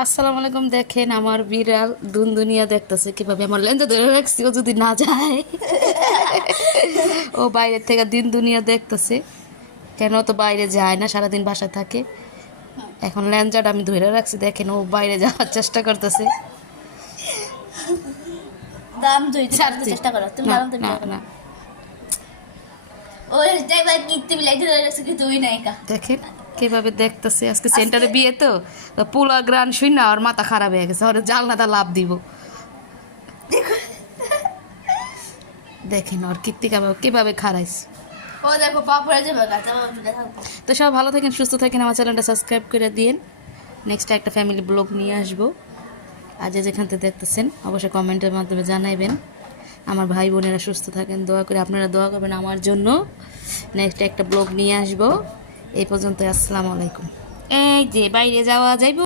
আসসালামু আলাইকুম। দেখেন আমার বিড়াল দুনিয়া দেখতেছে কিভাবে আমার লেন্দা ধরে রাখছি, ও যদি না যায়। ও বাইরের থেকে দুনিয়া দেখতেছে, কেন তো বাইরে যায় না, সারাদিন বাসায় থাকে। এখন লেঞ্জাটা আমি ধরে রাখছি, দেখেন ও বাইরে যাওয়ার চেষ্টা করতেছে। দাম ধরতে চেষ্টা করো তুমি, দাম ধরতে না করো না, ওই দেখবা কি তুমি লাইতে ধরে রাখছো কি তুই নাই কা দেখেন কিভাবে দেখতেছে। আজকে সেন্টারে বিয়ে তো পোলা গ্রান শুই না, ওর মাথা খারাপ হয়ে গেছে, ওর জালনাটা লাভ দিব। দেখেন ওর কীর্তিকা কিভাবে খারাইছে। ও দেখো পা পড়ে যাবে গাছা বাবা থাকবো। তো সব ভালো থাকেন, সুস্থ থাকেন, আমার চ্যানেলটা সাবস্ক্রাইব করে দিন। নেক্সট একটা ফ্যামিলি ব্লগ নিয়ে আসবো। আজ যেখান থেকে দেখতেছেন অবশ্যই কমেন্টের মাধ্যমে জানাইবেন। আমার ভাই বোনেরা সুস্থ থাকেন, দোয়া করে, আপনারা দোয়া করবেন আমার জন্য। নেক্সট একটা ব্লগ নিয়ে আসবো। এই পর্যন্ত, আসসালামু আলাইকুম। এই যে বাইরে যাওয়া যাইব।